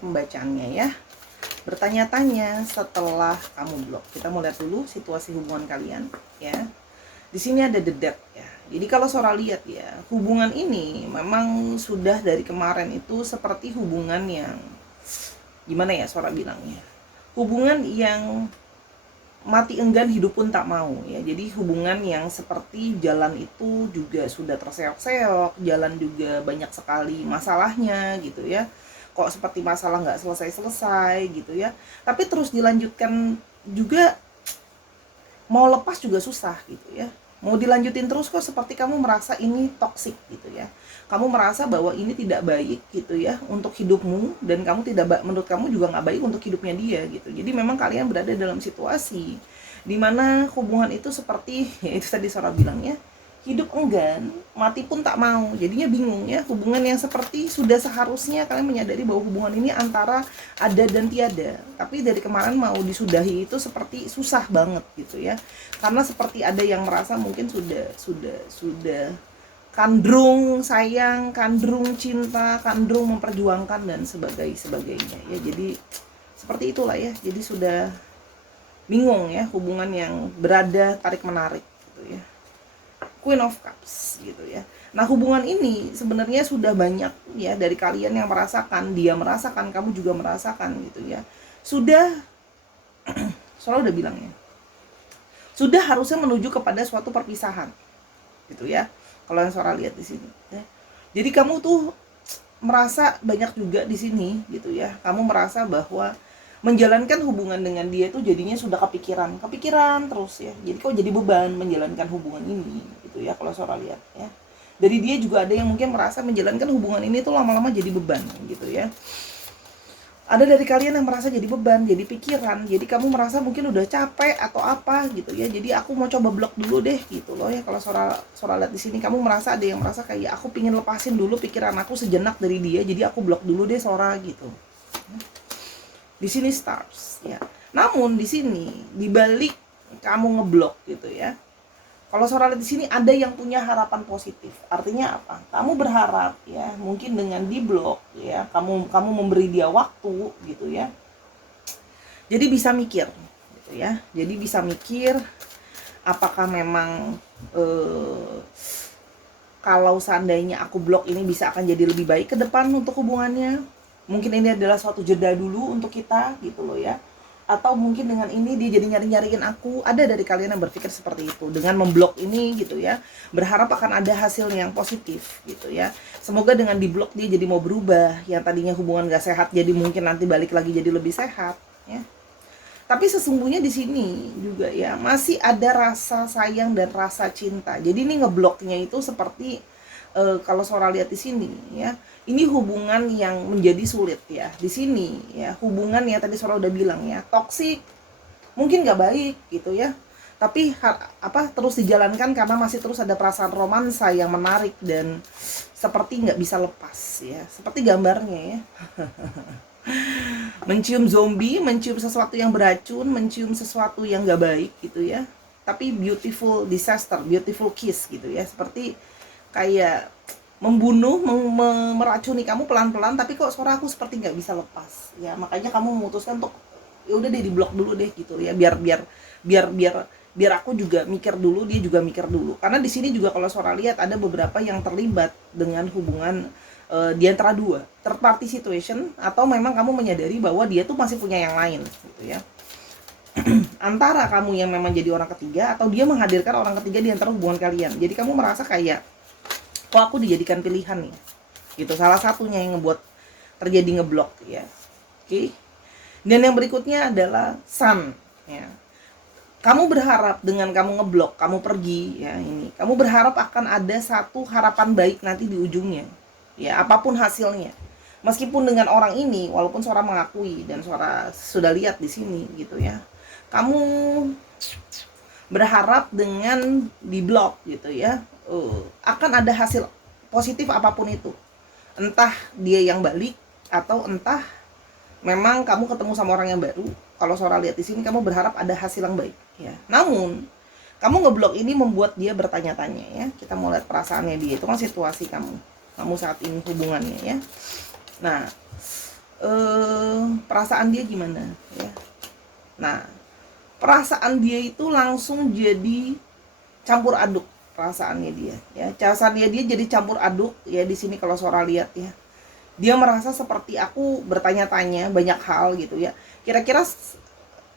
pembacaannya ya. Bertanya-tanya setelah kamu blok. Kita mau lihat dulu situasi hubungan kalian ya. Di sini ada the death ya. Jadi kalau Sora lihat ya, hubungan ini memang sudah dari kemarin itu seperti hubungan yang gimana ya Sora bilangnya. Hubungan yang mati enggan hidup pun tak mau ya. Jadi hubungan yang seperti jalan itu juga sudah terseok-seok, jalan juga banyak sekali masalahnya gitu ya. Kok seperti masalah nggak selesai-selesai gitu ya. Tapi terus dilanjutkan juga, mau lepas juga susah gitu ya. Mau dilanjutin terus kok seperti kamu merasa ini toksik gitu ya. Kamu merasa bahwa ini tidak baik gitu ya untuk hidupmu, dan kamu tidak, menurut kamu juga nggak baik untuk hidupnya dia gitu. Jadi memang kalian berada dalam situasi dimana hubungan itu seperti ya itu tadi Sora bilang ya, hidup enggan, mati pun tak mau. Jadinya bingung ya, hubungan yang seperti sudah seharusnya kalian menyadari bahwa hubungan ini antara ada dan tiada. Tapi dari kemarin mau disudahi itu seperti susah banget gitu ya. Karena seperti ada yang merasa mungkin sudah kandrung sayang, kandrung cinta, kandrung memperjuangkan dan sebagainya ya. Jadi seperti itulah ya. Jadi sudah bingung ya, hubungan yang berada tarik menarik gitu ya. Queen of Cups gitu ya. Nah hubungan ini sebenarnya sudah banyak ya dari kalian yang merasakan, dia merasakan, kamu juga merasakan gitu ya. Sudah, Sora udah bilang ya, sudah harusnya menuju kepada suatu perpisahan gitu ya. Kalau yang Sora lihat di sini ya. Jadi kamu tuh merasa banyak juga di sini gitu ya. Kamu merasa bahwa menjalankan hubungan dengan dia itu jadinya sudah kepikiran terus ya. Jadi kok jadi beban menjalankan hubungan ini gitu ya kalau Sora lihat ya. Dari dia juga ada yang mungkin merasa menjalankan hubungan ini tuh lama-lama jadi beban gitu ya. Ada dari kalian yang merasa jadi beban, jadi pikiran. Jadi kamu merasa mungkin udah capek atau apa gitu ya. Jadi aku mau coba blok dulu deh gitu loh ya. Kalau Sora lihat di sini kamu merasa ada yang merasa kayak aku pingin lepasin dulu pikiran aku sejenak dari dia. Jadi aku blok dulu deh Sora gitu. Di sini stars ya. Namun di sini dibalik kamu ngeblok gitu ya. Kalau Sora lihat di sini ada yang punya harapan positif. Artinya apa? Kamu berharap ya, mungkin dengan diblok ya, kamu memberi dia waktu gitu ya. Jadi bisa mikir gitu ya. Jadi bisa mikir apakah memang kalau seandainya aku blok ini bisa akan jadi lebih baik ke depan untuk hubungannya. Mungkin ini adalah suatu jeda dulu untuk kita gitu loh ya. Atau mungkin dengan ini dia jadi nyariin aku. Ada dari kalian yang berpikir seperti itu. Dengan memblok ini gitu ya, berharap akan ada hasil yang positif gitu ya. Semoga dengan diblok dia jadi mau berubah. Yang tadinya hubungan gak sehat jadi mungkin nanti balik lagi jadi lebih sehat ya. Tapi sesungguhnya di sini juga ya masih ada rasa sayang dan rasa cinta. Jadi ini ngebloknya itu seperti kalau Sora lihat di sini ya, ini hubungan yang menjadi sulit ya. Di sini ya, hubungan yang tadi Sora udah bilang ya, toksik, mungkin nggak baik gitu ya. Tapi terus dijalankan karena masih terus ada perasaan romansa yang menarik dan seperti nggak bisa lepas ya. Seperti gambarnya ya. Mencium zombie, mencium sesuatu yang beracun, mencium sesuatu yang nggak baik gitu ya. Tapi beautiful disaster, beautiful kiss gitu ya. Seperti kayak membunuh, meracuni kamu pelan-pelan, tapi kok Sora aku seperti nggak bisa lepas ya. Makanya kamu memutuskan untuk ya udah deh diblok dulu deh gitu ya, biar aku juga mikir dulu, dia juga mikir dulu. Karena di sini juga kalau Sora lihat ada beberapa yang terlibat dengan hubungan di antara dua, third party situation, atau memang kamu menyadari bahwa dia tuh masih punya yang lain gitu ya. Antara kamu yang memang jadi orang ketiga atau dia menghadirkan orang ketiga di antara hubungan kalian. Jadi kamu merasa kayak kok aku dijadikan pilihan ya gitu, salah satunya yang ngebuat terjadi ngeblok ya. Oke. Dan yang berikutnya adalah Sun ya. Kamu berharap dengan kamu ngeblok, kamu pergi ya, ini kamu berharap akan ada satu harapan baik nanti di ujungnya ya, apapun hasilnya. Meskipun dengan orang ini, walaupun Sora mengakui dan Sora sudah lihat di sini gitu ya, kamu berharap dengan diblok gitu ya, akan ada hasil positif apapun itu. Entah dia yang balik atau entah memang kamu ketemu sama orang yang baru. Kalau Sora lihat di sini kamu berharap ada hasil yang baik ya. Namun kamu ngeblok ini membuat dia bertanya-tanya ya. Kita mau lihat perasaannya dia, itu kan situasi kamu saat ini hubungannya ya. Nah, perasaan dia gimana ya. Nah, perasaan dia itu langsung jadi campur aduk perasaannya dia ya. Perasaannya dia jadi campur aduk ya di sini kalau Sora lihat ya. Dia merasa seperti aku bertanya-tanya banyak hal gitu ya. Kira-kira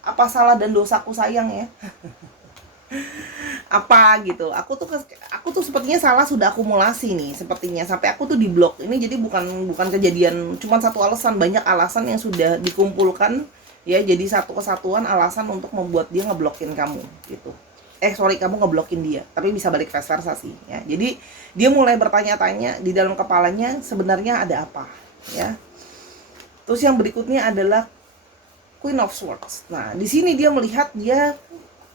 apa salah dan dosaku sayang ya? Apa gitu, aku tuh sepertinya salah sudah akumulasi nih sepertinya sampai aku tuh di blok ini. Jadi bukan kejadian cuma satu alasan, banyak alasan yang sudah dikumpulkan ya, jadi satu kesatuan alasan untuk membuat dia ngeblokin kamu gitu. Sorry, kamu ngeblokin dia, tapi bisa balik vice versa sih ya. Jadi dia mulai bertanya-tanya di dalam kepalanya sebenarnya ada apa ya. Terus yang berikutnya adalah Queen of Swords. Nah di sini dia melihat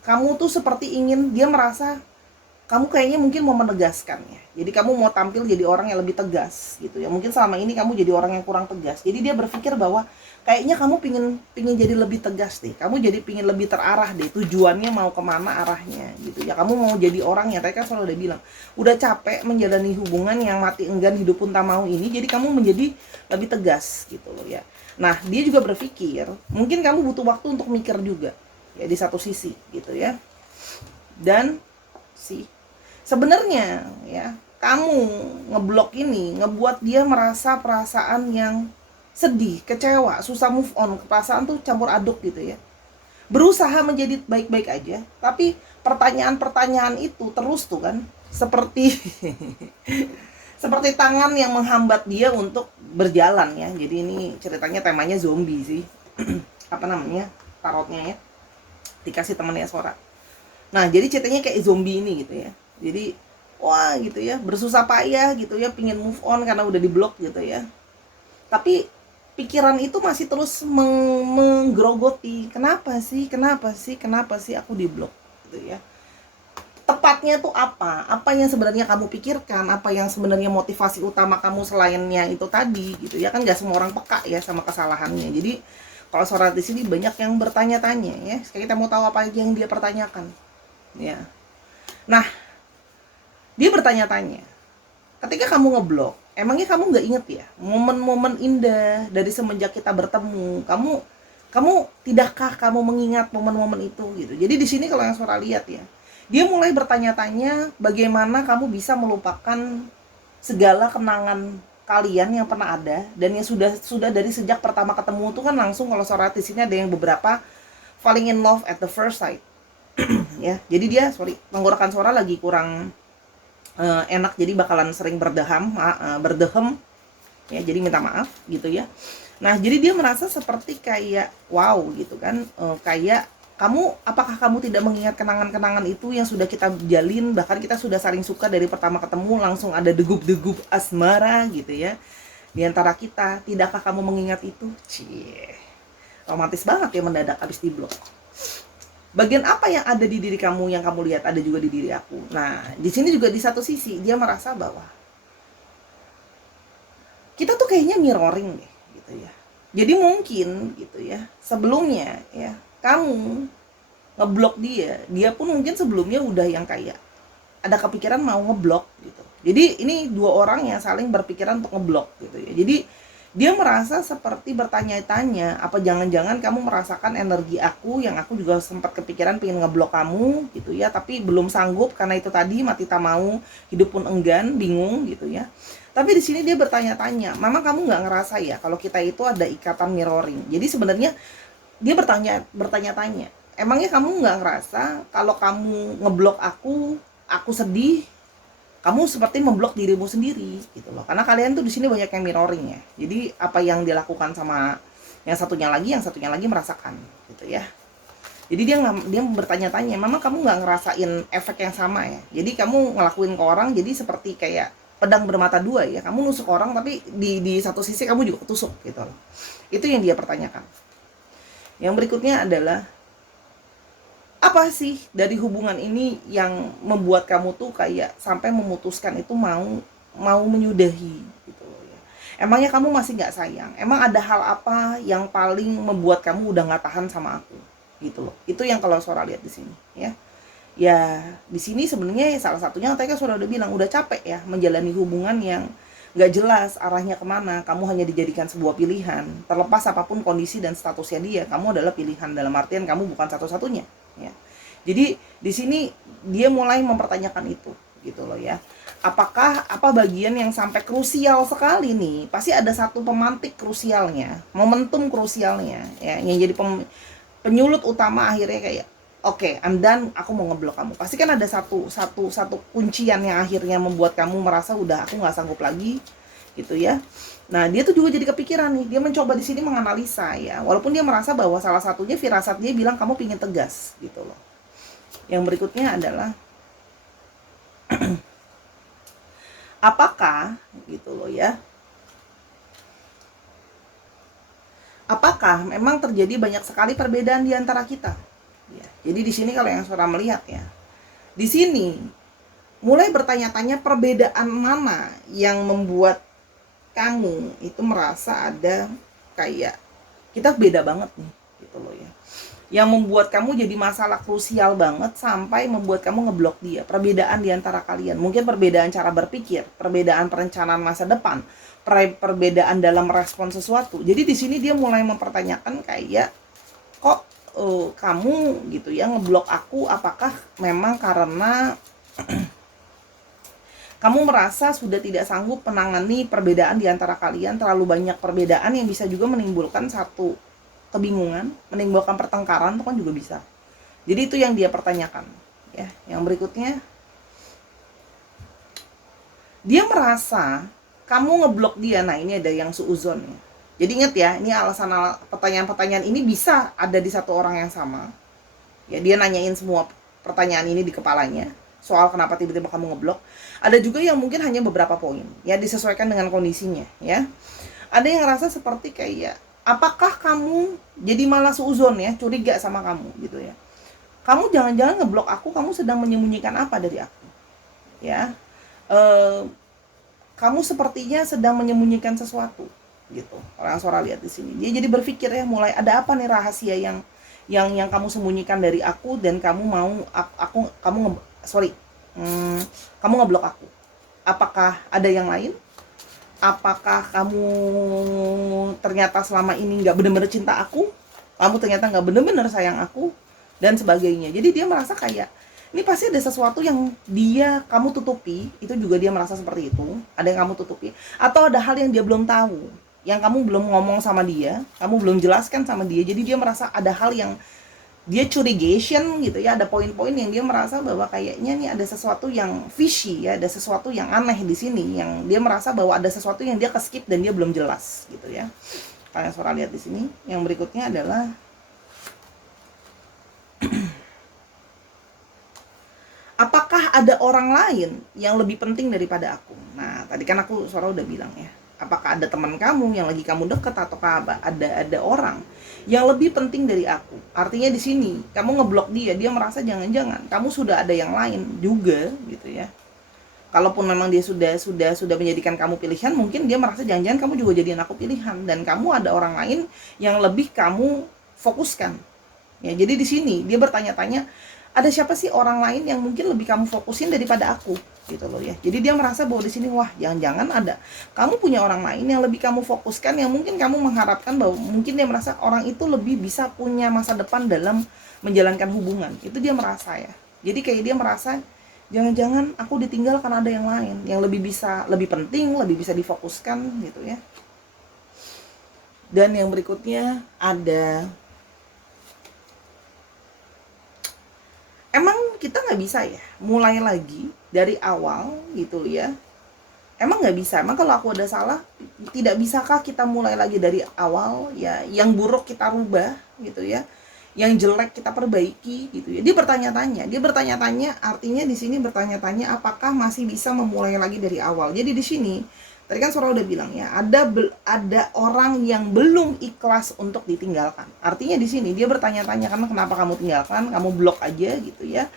kamu tuh seperti dia merasa kamu kayaknya mungkin mau menegaskan ya. Jadi kamu mau tampil jadi orang yang lebih tegas gitu ya. Mungkin selama ini kamu jadi orang yang kurang tegas. Jadi dia berpikir bahwa kayaknya kamu pingin jadi lebih tegas deh. Kamu jadi pingin lebih terarah deh. Tujuannya mau kemana arahnya gitu ya. Kamu mau jadi orang yang tadi kan selalu udah bilang, udah capek menjalani hubungan yang mati enggan hidup pun tak mau ini. Jadi kamu menjadi lebih tegas gitu loh ya. Nah dia juga berpikir mungkin kamu butuh waktu untuk mikir juga ya di satu sisi gitu ya. Dan sebenarnya ya kamu ngeblok ini ngebuat dia merasa perasaan yang sedih, kecewa, susah move on. Perasaan tuh campur aduk gitu ya. Berusaha menjadi baik-baik aja, tapi pertanyaan-pertanyaan itu terus tuh kan seperti seperti tangan yang menghambat dia untuk berjalan ya. Jadi ini ceritanya temanya zombie sih. Apa namanya? Tarotnya ya. Dikasih temennya Sora. Nah jadi ceritanya kayak zombie ini gitu ya. Jadi wah gitu ya, bersusah payah gitu ya, pingin move on karena udah diblok gitu ya. Tapi pikiran itu masih terus menggerogoti, kenapa sih aku diblok gitu ya. Tepatnya tuh apa yang sebenarnya kamu pikirkan, apa yang sebenarnya motivasi utama kamu selainnya itu tadi gitu ya. Kan gak semua orang peka ya sama kesalahannya. Jadi kalau Sora di sini banyak yang bertanya-tanya ya. Sekarang kita mau tahu apa yang dia pertanyakan. Ya. Nah, dia bertanya-tanya. Ketika kamu ngeblok, emangnya kamu nggak inget ya momen-momen indah dari semenjak kita bertemu? Kamu tidakkah kamu mengingat momen-momen itu gitu. Jadi di sini kalau yang Sora lihat ya, dia mulai bertanya-tanya bagaimana kamu bisa melupakan segala kenangan kalian yang pernah ada dan yang sudah dari sejak pertama ketemu tuh kan langsung. Kalau Sora di sini ada yang beberapa falling in love at the first sight ya. Jadi dia tenggorokan Sora lagi kurang enak, jadi bakalan sering berdehem ya, jadi minta maaf gitu ya. Nah jadi dia merasa seperti kayak wow gitu kan, kayak apakah kamu tidak mengingat kenangan-kenangan itu yang sudah kita jalin, bahkan kita sudah saling suka dari pertama ketemu, langsung ada degup-degup asmara gitu ya di antara kita. Tidakkah kamu mengingat itu? Romantis banget ya mendadak abis diblok. Bagian apa yang ada di diri kamu yang kamu lihat ada juga di diri aku. Nah di sini juga di satu sisi dia merasa bahwa kita tuh kayaknya mirroring deh gitu ya. Jadi mungkin gitu ya, sebelumnya ya kamu ngeblok dia pun mungkin sebelumnya udah yang kayak ada kepikiran mau ngeblok gitu. Jadi ini dua orang yang saling berpikiran untuk ngeblok gitu ya. Jadi dia merasa seperti bertanya-tanya, apa jangan-jangan kamu merasakan energi aku yang aku juga sempat kepikiran pengen ngeblok kamu gitu ya, tapi belum sanggup karena itu tadi mati tak mau, hidup pun enggan, bingung gitu ya. Tapi di sini dia bertanya-tanya, "Mama kamu nggak ngerasa ya kalau kita itu ada ikatan mirroring?" Jadi sebenarnya dia bertanya-tanya, emangnya kamu nggak ngerasa kalau kamu ngeblok aku sedih, kamu seperti memblok dirimu sendiri gitu loh. Karena kalian tuh di sini banyak yang mirroring ya. Jadi apa yang dilakukan sama yang satunya lagi merasakan gitu ya. Jadi dia bertanya-tanya, "Mama kamu nggak ngerasain efek yang sama ya?" Jadi kamu ngelakuin ke orang jadi seperti kayak pedang bermata dua ya. Kamu nusuk orang tapi di satu sisi kamu juga ketusuk gitu loh. Itu yang dia pertanyakan. Yang berikutnya adalah, apa sih dari hubungan ini yang membuat kamu tuh kayak sampai memutuskan itu mau menyudahi gitu loh ya. Emangnya kamu masih nggak sayang? Emang ada hal apa yang paling membuat kamu udah nggak tahan sama aku gitu loh. Itu yang kalau Sora lihat di sini ya. Ya di sini sebenarnya salah satunya tadi kan Sora udah bilang udah capek ya menjalani hubungan yang nggak jelas arahnya kemana, kamu hanya dijadikan sebuah pilihan. Terlepas apapun kondisi dan statusnya dia, kamu adalah pilihan, dalam artian kamu bukan satu-satunya, ya. Jadi di sini dia mulai mempertanyakan itu, gitu loh ya. Apakah apa bagian yang sampai krusial sekali nih? Pasti ada satu pemantik krusialnya, momentum krusialnya, ya, yang jadi penyulut utama akhirnya kayak oke, I'm done, aku mau ngeblok kamu. Pasti kan ada satu kuncian yang akhirnya membuat kamu merasa udah aku nggak sanggup lagi, gitu ya. Nah, dia tuh juga jadi kepikiran nih. Dia mencoba di sini menganalisa ya. Walaupun dia merasa bahwa salah satunya firasat dia bilang kamu pingin tegas, gitu loh. Yang berikutnya adalah apakah gitu loh ya. Apakah memang terjadi banyak sekali perbedaan di antara kita? Ya, jadi di sini kalau yang Sora melihat ya, di sini mulai bertanya-tanya perbedaan mana yang membuat kamu itu merasa ada kayak kita beda banget nih, gitu loh ya. Yang membuat kamu jadi masalah krusial banget sampai membuat kamu ngeblok dia. Perbedaan di antara kalian, mungkin perbedaan cara berpikir, perbedaan perencanaan masa depan, perbedaan dalam merespon sesuatu. Jadi di sini dia mulai mempertanyakan kayak kok kamu gitu ya ngeblok aku, apakah memang karena kamu merasa sudah tidak sanggup menangani perbedaan di antara kalian, terlalu banyak perbedaan yang bisa juga menimbulkan satu kebingungan, menimbulkan pertengkaran, itu kan juga bisa. Jadi itu yang dia pertanyakan, ya. Yang berikutnya, dia merasa kamu ngeblok dia. Nah, ini ada yang suuzon ya. Jadi ingat ya, ini alasan pertanyaan-pertanyaan ini bisa ada di satu orang yang sama. Ya, dia nanyain semua pertanyaan ini di kepalanya soal kenapa tiba-tiba kamu ngeblok. Ada juga yang mungkin hanya beberapa poin, ya disesuaikan dengan kondisinya, ya. Ada yang ngerasa seperti kayak apakah kamu jadi malah suuzon ya, curiga sama kamu gitu ya. Kamu jangan-jangan ngeblok aku, kamu sedang menyembunyikan apa dari aku? Ya. Kamu sepertinya sedang menyembunyikan sesuatu gitu. Orang Sora lihat di sini. Dia jadi berpikir ya, mulai ada apa nih rahasia yang kamu sembunyikan dari aku dan kamu mau kamu ngeblok aku. Apakah ada yang lain? Apakah kamu ternyata selama ini nggak benar-benar cinta aku? Kamu ternyata nggak benar-benar sayang aku? Dan sebagainya. Jadi dia merasa kayak ini pasti ada sesuatu yang kamu tutupi. Itu juga dia merasa seperti itu. Ada yang kamu tutupi. Atau ada hal yang dia belum tahu, yang kamu belum ngomong sama dia, kamu belum jelaskan sama dia. Jadi dia merasa ada hal yang dia curigation gitu ya, ada poin-poin yang dia merasa bahwa kayaknya nih ada sesuatu yang fishy ya, ada sesuatu yang aneh di sini, yang dia merasa bahwa ada sesuatu yang dia keskip dan dia belum jelas gitu ya. Kalian Sora lihat di sini. Yang berikutnya adalah apakah ada orang lain yang lebih penting daripada aku? Nah, tadi kan aku Sora udah bilang ya. Apakah ada teman kamu yang lagi kamu deket, ataukah ada orang yang lebih penting dari aku? Artinya di sini kamu ngeblok dia, dia merasa jangan-jangan kamu sudah ada yang lain juga gitu ya. Kalaupun memang dia sudah menjadikan kamu pilihan, mungkin dia merasa jangan-jangan kamu juga jadian aku pilihan dan kamu ada orang lain yang lebih kamu fokuskan. Ya, jadi di sini dia bertanya-tanya, ada siapa sih orang lain yang mungkin lebih kamu fokusin daripada aku gitu loh ya. Jadi dia merasa bahwa di sini wah, jangan-jangan ada kamu punya orang lain yang lebih kamu fokuskan, yang mungkin kamu mengharapkan bahwa mungkin dia merasa orang itu lebih bisa punya masa depan dalam menjalankan hubungan. Itu dia merasa ya. Jadi kayak dia merasa jangan-jangan aku ditinggal karena ada yang lain yang lebih penting, lebih bisa difokuskan gitu ya. Dan yang berikutnya ada, emang kita nggak bisa ya mulai lagi dari awal gitu ya? Emang nggak bisa? Emang kalau aku ada salah, tidak bisakah kita mulai lagi dari awal ya? Yang buruk kita rubah gitu ya, yang jelek kita perbaiki gitu ya. Dia bertanya-tanya artinya di sini bertanya-tanya apakah masih bisa memulai lagi dari awal. Jadi di sini tadi kan Sora udah bilang ya, ada orang yang belum ikhlas untuk ditinggalkan. Artinya di sini dia bertanya-tanya karena kenapa kamu tinggalkan, kamu blok aja gitu ya.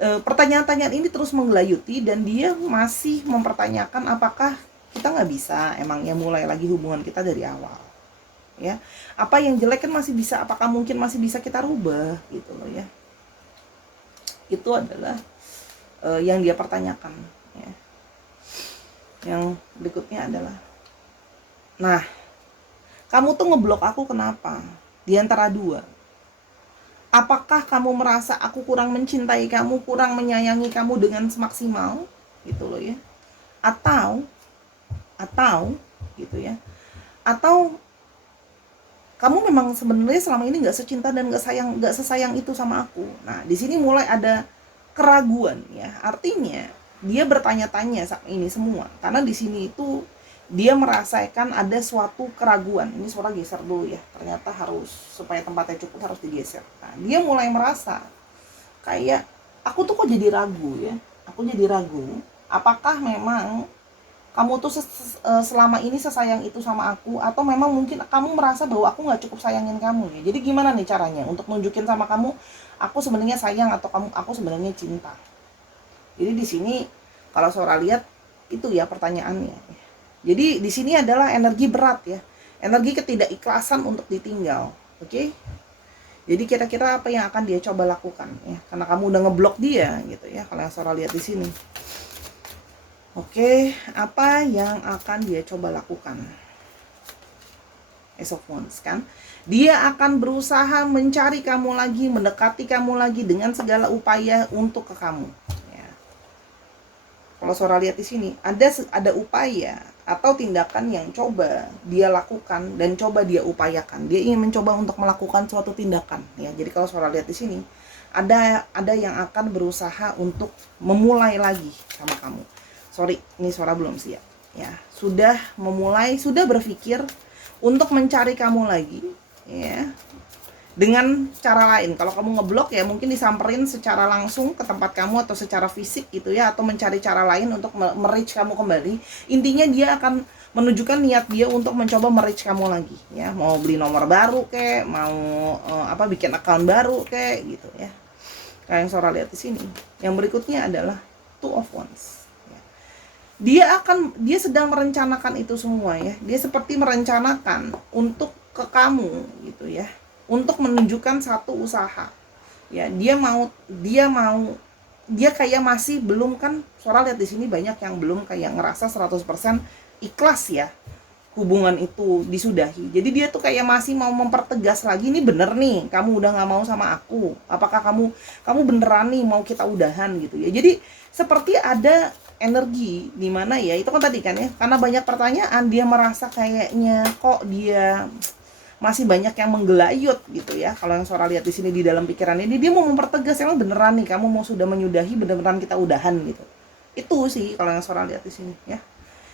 Pertanyaan-pertanyaan ini terus menggelayuti dan dia masih mempertanyakan apakah kita nggak bisa emangnya mulai lagi hubungan kita dari awal. Ya, apa yang jelek kan masih bisa, apakah mungkin masih bisa kita rubah gitu loh ya. Itu adalah yang dia pertanyakan ya. Yang berikutnya adalah, nah, kamu tuh ngeblok aku kenapa? Di antara dua. Apakah kamu merasa aku kurang mencintai kamu, kurang menyayangi kamu dengan semaksimal? Gitu loh ya. Atau gitu ya. Atau kamu memang sebenarnya selama ini nggak secinta dan nggak sesayang itu sama aku. Nah, di sini mulai ada keraguan ya. Artinya dia bertanya-tanya ini semua karena di sini itu dia merasakan ada suatu keraguan. Ini suara geser dulu ya. Ternyata harus supaya tempatnya cukup harus digeser. Nah, dia mulai merasa kayak aku tuh kok jadi ragu ya. Aku jadi ragu. Apakah memang kamu tuh selama ini sesayang itu sama aku, atau memang mungkin kamu merasa bahwa aku nggak cukup sayangin kamu ya. Jadi gimana nih caranya untuk nunjukin sama kamu aku sebenarnya sayang atau aku sebenarnya cinta. Jadi di sini kalau Sora lihat itu ya pertanyaannya. Jadi di sini adalah energi berat ya, energi ketidakikhlasan untuk ditinggal. Oke? Jadi kira-kira apa yang akan dia coba lakukan ya, karena kamu udah ngeblok dia gitu ya, kalau yang Sora lihat di sini. Oke, apa yang akan dia coba lakukan? Ace of Wands kan? Dia akan berusaha mencari kamu lagi, mendekati kamu lagi dengan segala upaya untuk ke kamu. Ya. Kalau Sora lihat di sini, ada upaya atau tindakan yang coba dia lakukan dan coba dia upayakan. Dia ingin mencoba untuk melakukan suatu tindakan. Ya, jadi kalau Sora lihat di sini, ada yang akan berusaha untuk memulai lagi sama kamu. Sorry, ini Sora belum siap ya. Sudah memulai, sudah berpikir untuk mencari kamu lagi ya, dengan cara lain. Kalau kamu ngeblok ya mungkin disamperin secara langsung ke tempat kamu atau secara fisik gitu ya, atau mencari cara lain untuk merich kamu kembali. Intinya dia akan menunjukkan niat dia untuk mencoba merich kamu lagi ya, mau beli nomor baru kek, mau bikin account baru kek gitu ya. Kayak yang Sora lihat di sini. Yang berikutnya adalah Two of Wands. Dia sedang merencanakan itu semua ya. Dia seperti merencanakan untuk ke kamu gitu ya, untuk menunjukkan satu usaha ya. Dia kayak masih belum, kan Sora lihat di sini banyak yang belum kayak ngerasa 100% ikhlas ya hubungan itu disudahi. Jadi dia tuh kayak masih mau mempertegas lagi, ini bener nih kamu udah nggak mau sama aku, apakah kamu beneran nih mau kita udahan gitu ya. Jadi seperti ada energi di mana ya, itu kan tadi kan ya, karena banyak pertanyaan dia merasa kayaknya kok dia masih banyak yang menggelayut gitu ya. Kalau yang Sora lihat di sini di dalam pikirannya dia mau mempertegas, emang beneran nih kamu mau sudah menyudahi, beneran kita udahan gitu. Itu sih kalau yang Sora lihat di sini ya.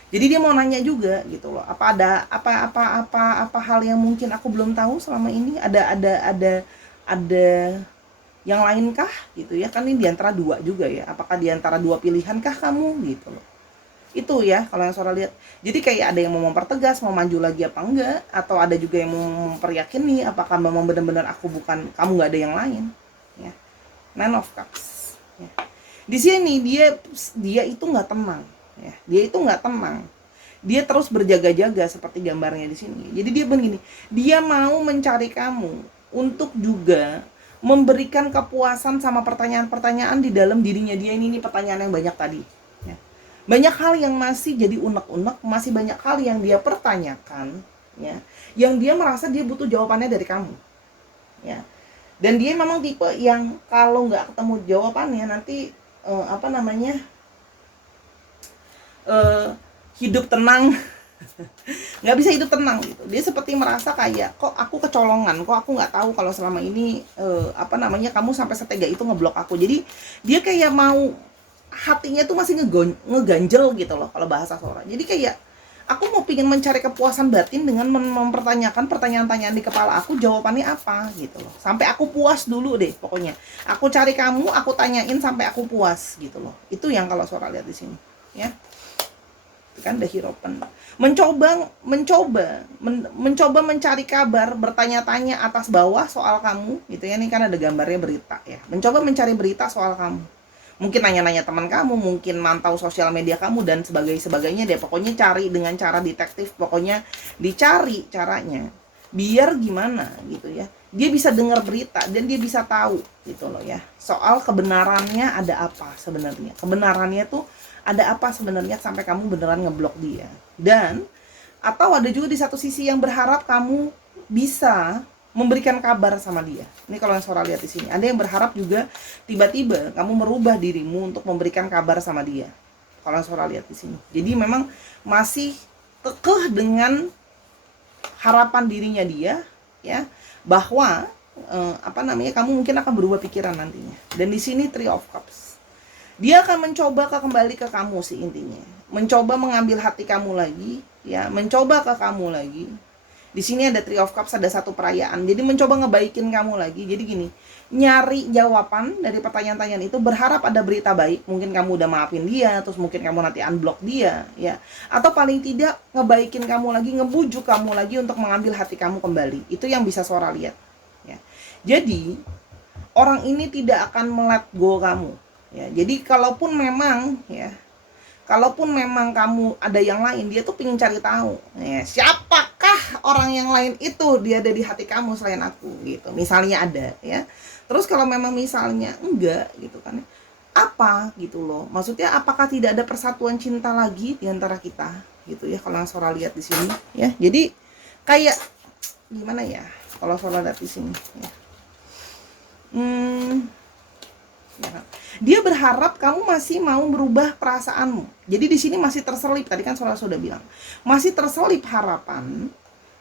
Jadi dia mau nanya juga gitu loh, apa hal yang mungkin aku belum tahu selama ini, ada yang lainkah gitu ya, kan ini diantara dua juga ya, apakah diantara dua pilihan kah kamu gitu loh. Itu ya kalau yang Sora lihat. Jadi kayak ada yang mau mempertegas, mau maju lagi apa enggak, atau ada juga yang mau memperyakini apakah memang benar-benar aku bukan, kamu nggak ada yang lain ya. Nine of Cups ya. Di sini dia itu nggak tenang ya, dia itu nggak tenang, dia terus berjaga-jaga seperti gambarnya di sini. Jadi dia begini, dia mau mencari kamu untuk juga memberikan kepuasan sama pertanyaan-pertanyaan di dalam dirinya dia ini pertanyaan yang banyak tadi ya. Banyak hal yang masih jadi unek-unek, masih banyak hal yang dia pertanyakan ya, yang dia merasa dia butuh jawabannya dari kamu ya. Dan dia memang tipe yang kalau nggak ketemu jawabannya nanti hidup tenang nggak bisa hidup tenang gitu. Dia seperti merasa kayak kok aku kecolongan, kok aku nggak tahu kalau selama ini kamu sampai setega itu ngeblok aku. Jadi dia kayak mau, hatinya tuh masih ngeganjel gitu loh kalau bahasa Sora. Jadi kayak aku mau pingin mencari kepuasan batin dengan mempertanyakan pertanyaan-pertanyaan di kepala aku, jawabannya apa gitu loh, sampai aku puas dulu deh pokoknya. Aku cari kamu, aku tanyain sampai aku puas gitu loh. Itu yang kalau Sora lihat di sini ya. Kan The Hierophant mencoba mencari kabar, bertanya-tanya atas bawah soal kamu gitu ya. Ini kan ada gambarnya berita ya, mencoba mencari berita soal kamu, mungkin nanya-nanya teman kamu, mungkin mantau sosial media kamu dan sebagainya deh. Pokoknya cari dengan cara detektif, pokoknya dicari caranya biar gimana gitu ya, dia bisa dengar berita dan dia bisa tahu gitu loh ya, soal kebenarannya ada apa sebenarnya. Kebenarannya tuh ada apa sebenarnya sampai kamu beneran ngeblok dia. Dan atau ada juga di satu sisi yang berharap kamu bisa memberikan kabar sama dia. Ini kalau yang Sora lihat di sini, ada yang berharap juga tiba-tiba kamu merubah dirimu untuk memberikan kabar sama dia. Kalau yang Sora lihat di sini. Jadi memang masih kekeh dengan harapan dirinya dia ya, bahwa kamu mungkin akan berubah pikiran nantinya. Dan di sini Three of Cups. Dia akan mencoba kembali ke kamu sih intinya. Mencoba mengambil hati kamu lagi, ya, mencoba ke kamu lagi. Di sini ada Three of Cups, ada satu perayaan. Jadi mencoba ngebaikin kamu lagi. Jadi gini, nyari jawaban dari pertanyaan-pertanyaan itu, berharap ada berita baik. Mungkin kamu udah maafin dia, terus mungkin kamu nanti unblock dia, ya. Atau paling tidak ngebaikin kamu lagi, ngebujuk kamu lagi untuk mengambil hati kamu kembali. Itu yang bisa Sora lihat, ya. Jadi orang ini tidak akan melet go kamu, ya. Jadi kalaupun memang kamu ada yang lain, dia tuh pengen cari tahu, ya, siapakah orang yang lain itu, dia ada di hati kamu selain aku, gitu. Misalnya ada, ya. Terus kalau memang misalnya enggak, gitu kan, apa, gitu loh. Maksudnya apakah tidak ada persatuan cinta lagi di antara kita, gitu ya. Kalau Sora lihat di sini, ya. Jadi kayak gimana ya? Kalau Sora lihat di sini, ya. Ya. Dia berharap kamu masih mau merubah perasaanmu. Jadi di sini masih terselip, tadi kan Sora sudah bilang, masih terselip harapan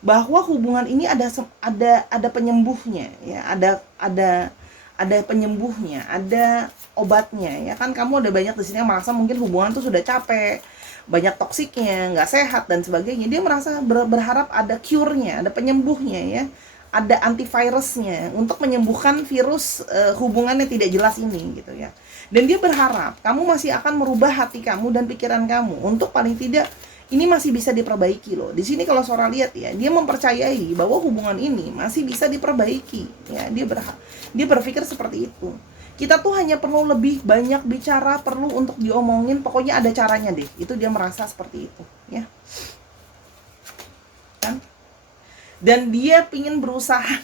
bahwa hubungan ini ada penyembuhnya, ya, ada penyembuhnya, ada obatnya, ya kan. Kamu ada banyak di sini yang merasa mungkin hubungan tuh sudah capek, banyak toksiknya, nggak sehat dan sebagainya. Dia merasa berharap ada cure-nya, ada penyembuhnya, ya, ada antivirusnya untuk menyembuhkan virus hubungan yang tidak jelas ini, gitu ya. Dan dia berharap kamu masih akan merubah hati kamu dan pikiran kamu untuk paling tidak ini masih bisa diperbaiki loh. Di sini kalau Sora lihat ya, dia mempercayai bahwa hubungan ini masih bisa diperbaiki, ya. Dia berpikir seperti itu. Kita tuh hanya perlu lebih banyak bicara, perlu untuk diomongin, pokoknya ada caranya deh. Itu dia merasa seperti itu, ya. Kan? Dan dia pingin berusaha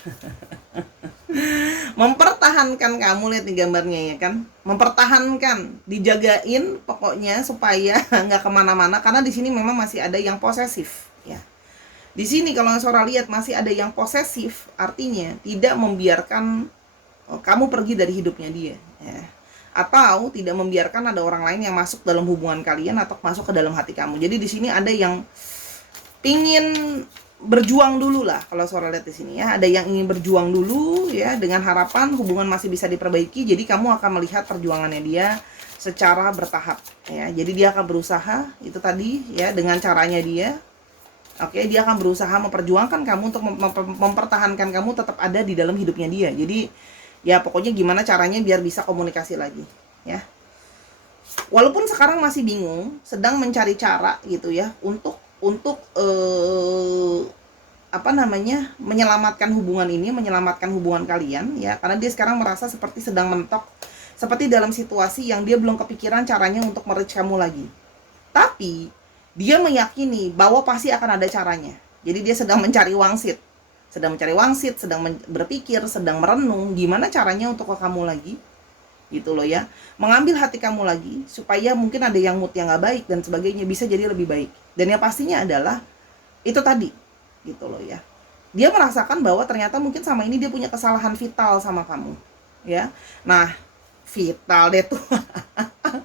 mempertahankan kamu, lihat di gambarnya, ya kan, mempertahankan, dijagain pokoknya supaya nggak kemana-mana, karena di sini memang masih ada yang posesif, ya. Di sini kalau Sora lihat masih ada yang posesif, artinya tidak membiarkan kamu pergi dari hidupnya dia, ya. Atau tidak membiarkan ada orang lain yang masuk dalam hubungan kalian atau masuk ke dalam hati kamu. Jadi di sini ada yang pingin berjuang dulu lah kalau Sora lihat di sini, ya. Ada yang ingin berjuang dulu, ya, dengan harapan hubungan masih bisa diperbaiki. Jadi kamu akan melihat perjuangannya dia secara bertahap, ya. Jadi dia akan berusaha itu tadi, ya, dengan caranya dia. Oke, dia akan berusaha memperjuangkan kamu untuk mempertahankan kamu tetap ada di dalam hidupnya dia. Jadi ya pokoknya gimana caranya biar bisa komunikasi lagi, ya. Walaupun sekarang masih bingung, sedang mencari cara gitu ya untuk menyelamatkan hubungan ini, menyelamatkan hubungan kalian, ya, karena dia sekarang merasa seperti sedang mentok, seperti dalam situasi yang dia belum kepikiran caranya untuk mereach kamu lagi. Tapi dia meyakini bahwa pasti akan ada caranya. Jadi dia sedang mencari wangsit, sedang berpikir, sedang merenung gimana caranya untuk ke kamu lagi, gitu loh, ya, mengambil hati kamu lagi supaya mungkin ada yang mood yang nggak baik dan sebagainya bisa jadi lebih baik. Dan yang pastinya adalah itu tadi, gitu loh, ya, dia merasakan bahwa ternyata mungkin sama ini dia punya kesalahan vital sama kamu, ya. Nah, vital deh tuh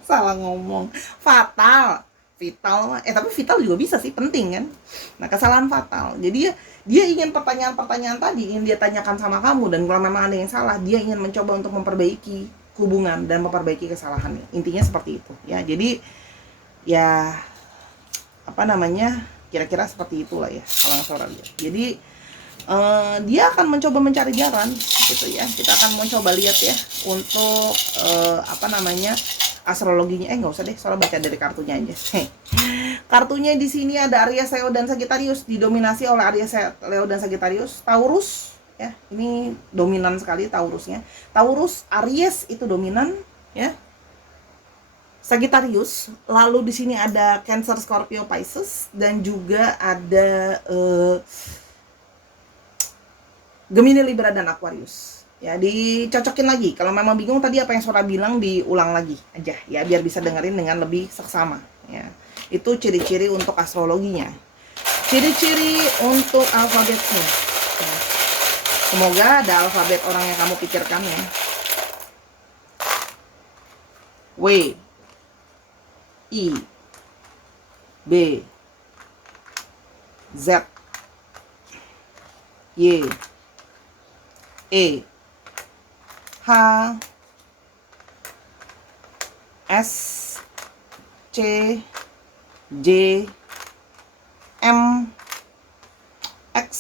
salah ngomong, fatal, vital, tapi vital juga bisa sih, penting kan. Nah, kesalahan fatal, jadi dia ingin pertanyaan-pertanyaan tadi ingin dia tanyakan sama kamu, dan kalau memang ada yang salah dia ingin mencoba untuk memperbaiki hubungan dan memperbaiki kesalahannya. Intinya seperti itu, ya. Jadi ya kira-kira seperti itulah, ya, kalau Sora lihat. Jadi dia akan mencoba mencari jalan, gitu ya. Kita akan mencoba lihat ya untuk astrologinya. Nggak usah deh, Sora baca dari kartunya aja. Kartunya di sini ada Aries, Leo, dan Sagittarius, didominasi oleh Aries, Leo, dan Sagittarius. Taurus, ya, ini dominan sekali Taurusnya. Taurus, Aries itu dominan, ya. Sagittarius, lalu di sini ada Cancer, Scorpio, Pisces, dan juga ada Gemini, Libra, dan Aquarius. Ya, dicocokin lagi. Kalau memang bingung tadi apa yang Sora bilang, diulang lagi aja ya, biar bisa dengerin dengan lebih seksama ya. Itu ciri-ciri untuk astrologinya. Ciri-ciri untuk alfabetnya. Ya. Semoga ada alfabet orang yang kamu pikirkan ya. W, I, B, Z, Y, E, H, S, C, J, M, X,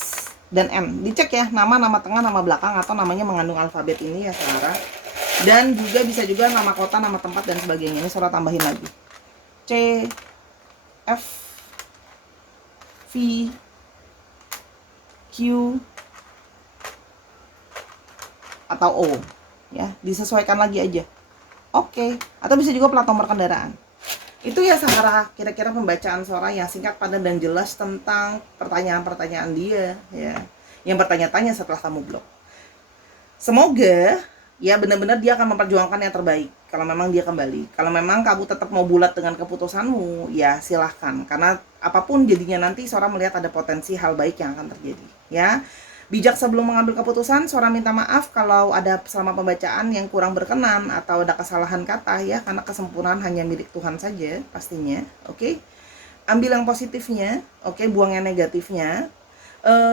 dan M. Dicek ya, nama tengah, nama belakang, atau namanya mengandung alfabet ini ya saudara. Dan juga bisa juga nama kota, nama tempat, dan sebagainya. Ini saudara tambahin lagi. C, F, V, Q, atau O ya, disesuaikan lagi aja. Oke. Atau bisa juga plat nomor kendaraan. Itu ya Sahara, kira-kira pembacaan Sora yang singkat, padat, dan jelas tentang pertanyaan-pertanyaan dia ya, yang bertanya-tanya setelah kamu blok. Semoga ya benar-benar dia akan memperjuangkan yang terbaik kalau memang dia kembali. Kalau memang kamu tetap mau bulat dengan keputusanmu, ya silahkan, karena apapun jadinya nanti Sora melihat ada potensi hal baik yang akan terjadi ya. Bijak sebelum mengambil keputusan. Sora minta maaf kalau ada selama pembacaan yang kurang berkenan atau ada kesalahan kata ya, karena kesempurnaan hanya milik Tuhan saja pastinya. Oke, ambil yang positifnya, oke, buang yang negatifnya.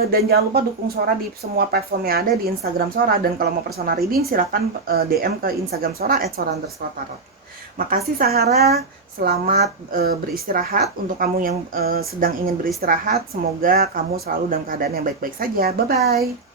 Dan jangan lupa dukung Sora di semua platform yang ada di Instagram Sora. Dan kalau mau personal reading silahkan DM ke Instagram Sora @sora_tarot. Makasih Sahara, selamat beristirahat. Untuk kamu yang sedang ingin beristirahat, semoga kamu selalu dalam keadaan yang baik-baik saja. Bye-bye.